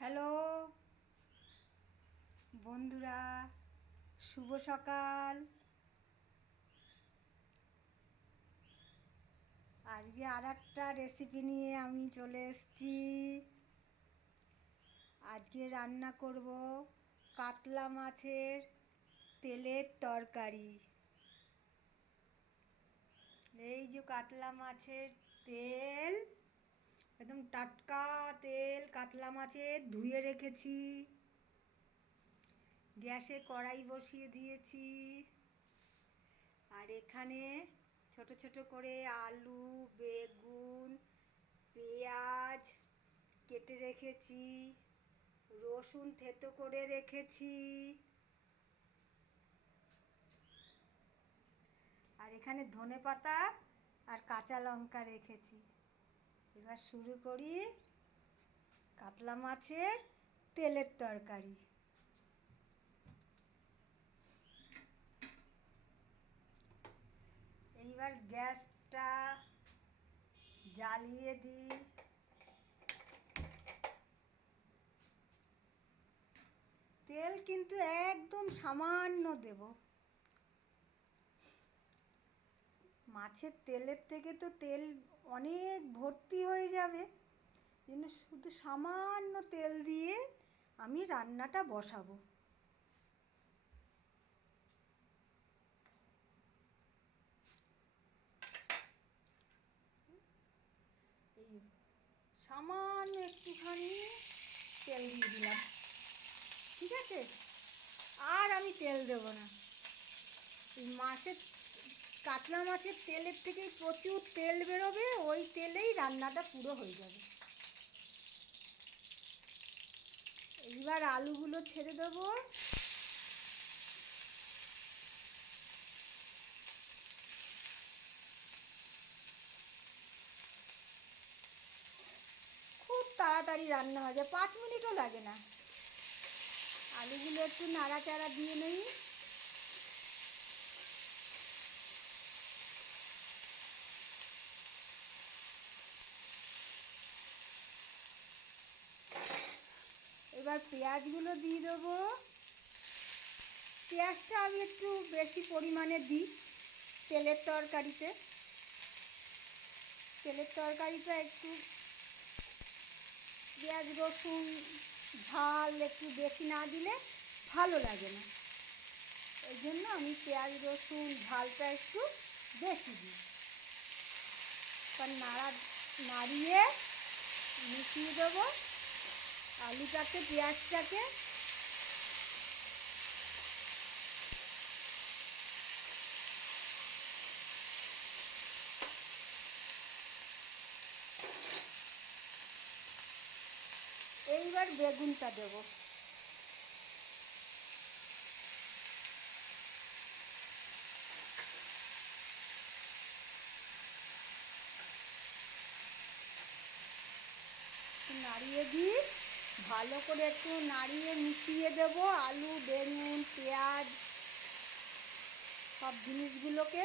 Hello বন্ধুরা, শুভ সকাল। আজকে আর একটা রেসিপি নিয়ে আমি চলে এসেছি। আজকে রান্না করব কাতলা মাছের তেলের তরকারি। এই যে কাতলা মাছের তেল, একদম টাটকা তেল কাতলা মাছের, ধুয়ে রেখেছি। গ্যাসে কড়াই বসিয়ে দিয়েছি। আর এখানে ছোট ছোট করে আলু, বেগুন, পেঁয়াজ কেটে রেখেছি, রসুন থেতো করে রেখেছি। আর এখানে ধনেপাতা আর কাঁচা লঙ্কা রেখেছি। এবার শুরু করি কাতলা মাছের তেলের তরকারি। এইবার গ্যাসটা জ্বালিয়ে দিই। তেল কিন্তু একদম সামান্য দেব। মাছের তেলের থেকে তো তেল অনেক ভর্তি হয়ে যাবে, জন্য শুধু সামান্য তেল দিয়ে আমি রান্নাটা বসাবো। এই সামান্য একটুখানি তেল দিয়ে দিলাম, ঠিক আছে? আর আমি তেল দেব না। এই মাছের কাতলা মাছের তেলের থেকেই প্রচুর তেল বেরোবে, ওই তেলেই রান্নাটা পুরো হয়ে যাবে। এইবার আলুগুলো ছেড়ে দেবো। খুব তাড়াতাড়ি রান্না হয়ে যায়, 5 মিনিটও লাগে না। আলুগুলো একটু নাড়াচাড়া দিয়ে নেই। এবার পেঁয়াজগুলো দিয়ে দেবো। পেঁয়াজটা আমি একটু বেশি পরিমাণে দিই তেলের তরকারিতে। তেলের তরকারিটা একটু পেঁয়াজ রসুন ঝাল একটু বেশি না দিলে ভালো লাগে না। এই জন্য আমি পেঁয়াজ রসুন ঝালটা একটু বেশি দিই। নাড়িয়ে মিশিয়ে দেবো আলুটাকে, পেঁয়াজটাকে। এইবার বেগুনটা দেবো। নাড়িয়ে দিই, ভালো করে একটু নাড়িয়ে মিশিয়ে দেবো আলু, বেগুন, পেঁয়াজ সব জিনিসগুলোকে।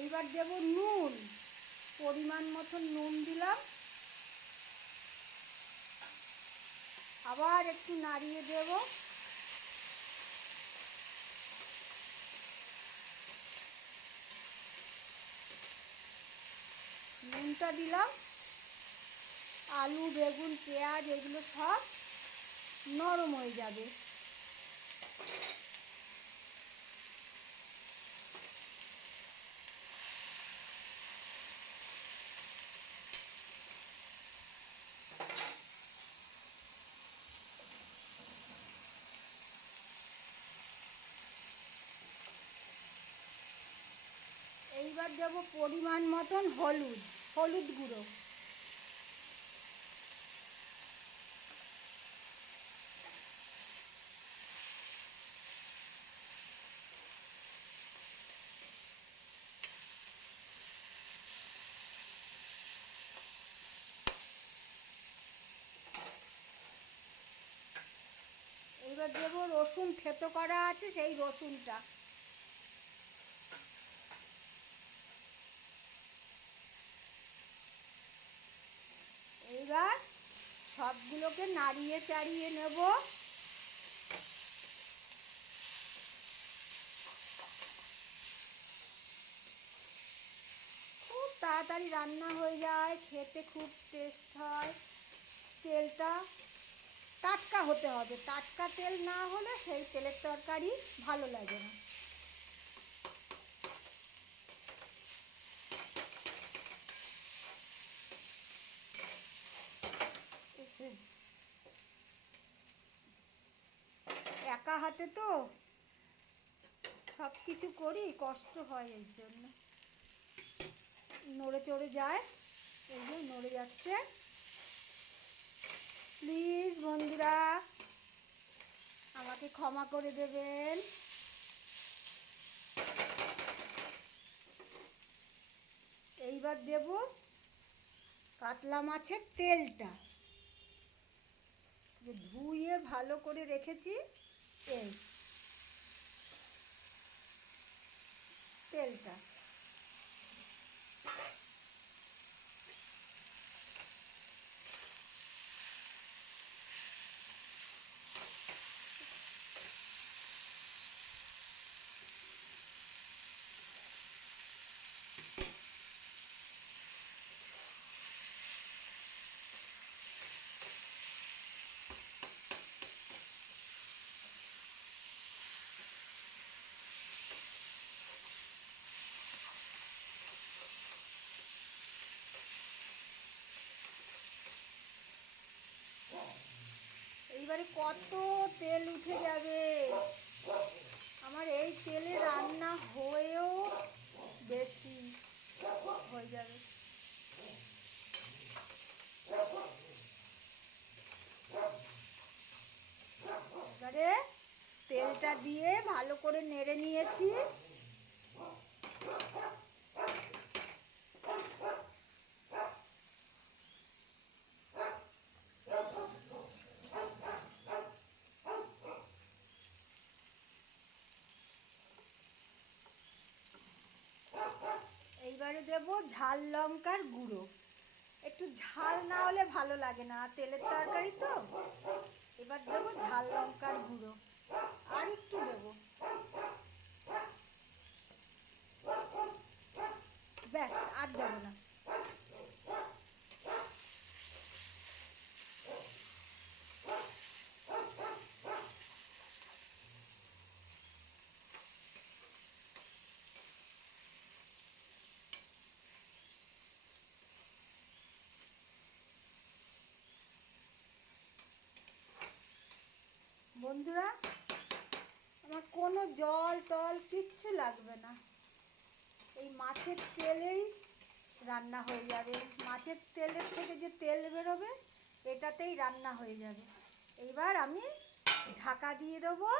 এইবার দেবো নুন, পরিমাণ মতন নুন দিলাম। আবার একটু নাড়িয়ে দেবো। নুনটা দিলাম, আলু বেগুন পেঁয়াজ এগুলো সব নরম হয়ে যাবে। এইবার দেবো পরিমাণ মতন হলুদ, হলুদ গুঁড়ো। এবার দেবো রসুন থেতো করা আছে, সেই রসুনটা। এইবার সবগুলোকে নাড়িয়ে চাড়িয়ে নেব। খুব তাড়াতাড়ি রান্না হয়ে যায়, খেতে খুব টেস্ট হয়। তেলটা টাটকা হতে হবে, টাটকা তেল না হলে সেই তেলের তরকারি ভালো লাগে না। একা হাতে তো সব কিছু করি, কষ্ট হয়, এই জন্য নড়ে চড়ে যায়। এই যে নড়ে যাচ্ছে। প্লিজ বন্ধুরা আমাকে ক্ষমা করে দেবেন। এইবার দেব কাতলা মাছের তেলটা, যে ধুয়ে ভালো করে রেখেছি, এই তেলটা। এইবারে কত তেল উঠে যাবে, আমার এই তেলে রান্না হয়েও বেশি হয়ে যাবে। এবারে তেলটা দিয়ে ভালো করে নেড়ে নিয়েছি। এইবারে দেব ঝাল লঙ্কার গুঁড়ো। একটু ঝাল না হলে ভালো লাগে না, তেলের তরকারি তো। এবার দেব ঝাল লঙ্কার গুঁড়ো, আর একটু দেব, ব্যাস, আর দেব না। বন্ধুরা আমার কোনো জল টল কিচ্ছু লাগবে না, এই মাছের তেলেই রান্না হয়ে যাবে। মাছের তেলের থেকে যে তেল বেরোবে এটাতেই রান্না হয়ে যাবে। এইবার আমি ঢাকা দিয়ে দেবো।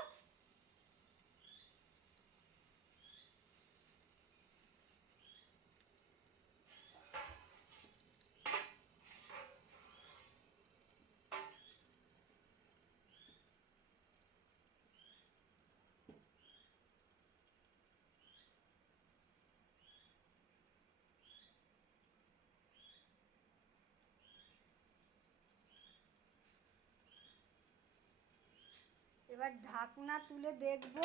এবার ঢাকনা তুলে দেখব,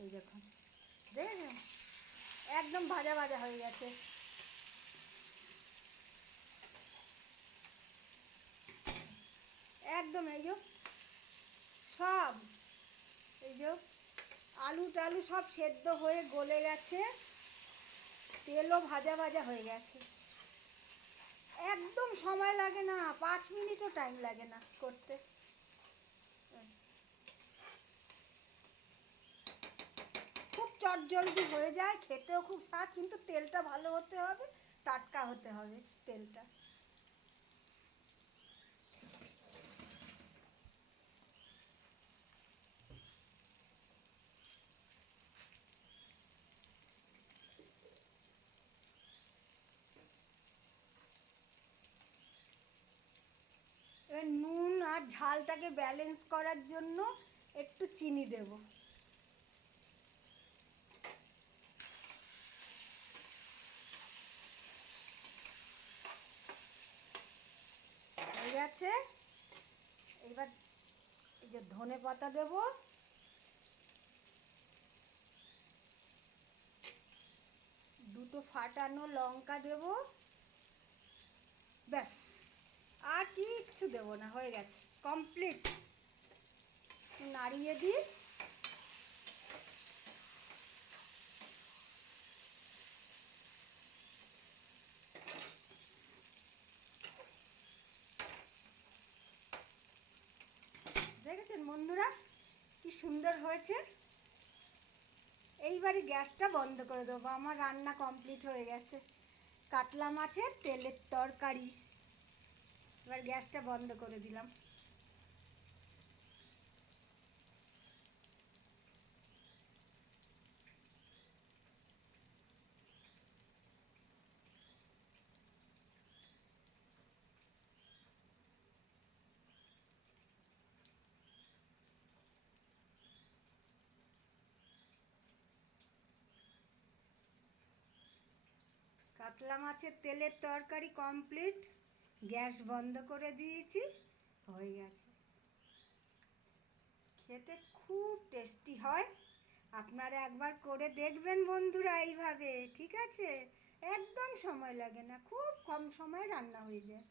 এই দেখুন, দেখেছেন একদম ভাজা ভাজা হয়ে গেছে। একদম এই যে সব, এই যে আলু টালু সব সেদ্ধ হয়ে গলে গেছে, তেলও ভাজা ভাজা হয়ে গেছে। একদম সময় লাগে না, 5 মিনিটও টাইম লাগে না করতে। খুব চটজলদি হয়ে যায়, খেতেও খুব স্বাদ, কিন্তু তেলটা ভালো হতে হবে, টাটকা হতে হবে তেলটা। এবারে নুন আর ঝালটাকে ব্যালেন্স করার জন্য একটু চিনি দেব। হয়ে গেছে। এবার এই যে ধনে পাতা দেব, দুটো ফাটানো লঙ্কা দেব, ব্যাস আর কিচ্ছু দেবো না, হয়ে গেছে, কমপ্লিট। নাড়িয়ে দিই। দেখেছেন বন্ধুরা কি সুন্দর হয়েছে। এইবারে গ্যাসটা বন্ধ করে দেবো, আমার রান্না কমপ্লিট হয়ে গেছে। কাতলা মাছের তেলের তরকারি। এবার গ্যাসটা বন্ধ করে দিলাম। কাতলা মাছের তেলের তরকারি কমপ্লিট, গ্যাস বন্ধ করে দিয়েছি, হয়ে গেছে। খেতে খুব টেস্টি হয়, আপনারা একবার করে দেখবেন বন্ধুরা এইভাবে, ঠিক আছে? একদম সময় লাগে না, খুব কম সময়ে রান্না হয়ে যায়।